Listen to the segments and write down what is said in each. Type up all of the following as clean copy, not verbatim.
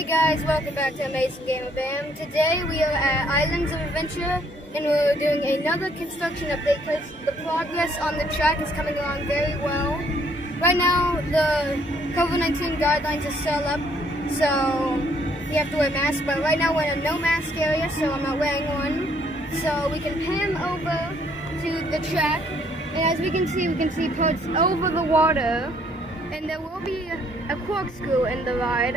Hey guys, welcome back to Amazing Gamer Bam. Today we are at Islands of Adventure and we're doing another construction update because the progress on the track is coming along very well. Right now the COVID-19 guidelines are still up, so you have to wear masks, but right now we're in a no mask area, so I'm not wearing one. So we can pan over to the track, and as we can see parts over the water, and there will be a corkscrew in the ride.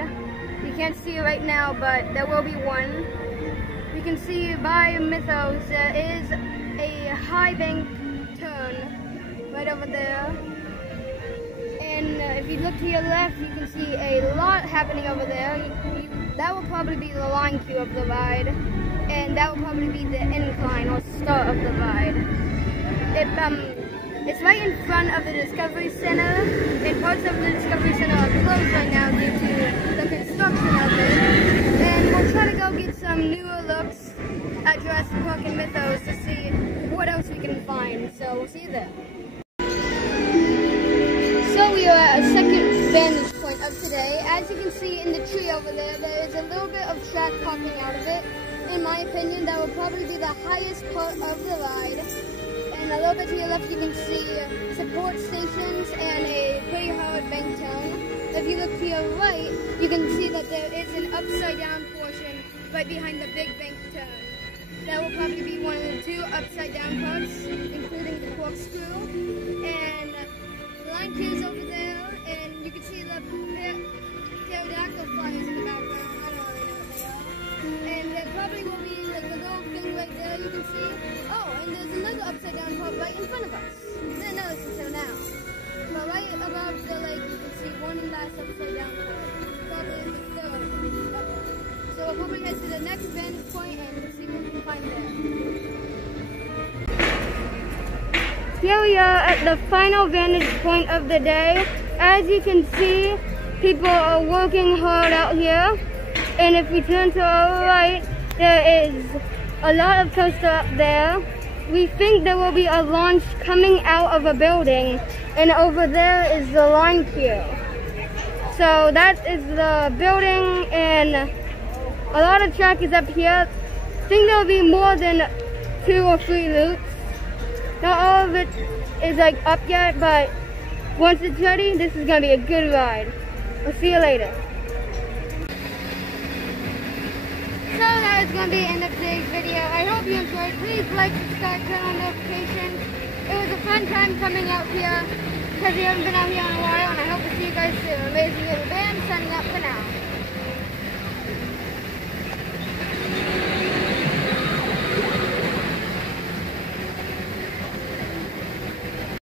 You can't see it right now, but there will be one. We can see by Mythos there is a high bank turn right over there. And if you look to your left, you can see a lot happening over there. That will probably be the line queue of the ride. And that will probably be the incline or start of the ride. It's right in front of the Discovery Center, and parts of the Discovery Center are closed right now due to the construction of it. And we'll try to go get some newer looks at Jurassic Park and Mythos to see what else we can find. So we'll see you there. So we are at a second vantage point of today. As you can see in the tree over there, there is a little bit of track popping out of it. In my opinion, that will probably be the highest part of the ride. And a little bit to your left, you can see support stations and a pretty hard bank turn. If you look to your right, you can see that there is an upside down portion right behind the big bank turn. That will probably be one of the two upside down parts, including the corkscrew. And the line queue is over there, and you can see the pterodactyl flyers in the background. I don't really know what they are. And there probably will be like a little thing right there you can see. Oh, and there's another upside down part right in front of us. I didn't notice until now. But right above the lake you can see one last upside down part. Probably the third. So we'll probably head to the next vantage point and see what we can find there. Here we are at the final vantage point of the day. As you can see, people are working hard out here. And if we turn to our right, there is a lot of coaster up there. We think there will be a launch coming out of a building, and over there is the line queue. So that is the building, and a lot of track is up here. I think there will be more than 2 or 3 loops. Not all of it is like up yet, but once it's ready, this is gonna be a good ride. We'll see you later. So that is going to be the end of today's video. I hope you enjoyed. Please like, subscribe, turn on notifications. It was a fun time coming out here because we haven't been out here in a while, and I hope to see you guys soon. Amazing Gamer Bam, signing up.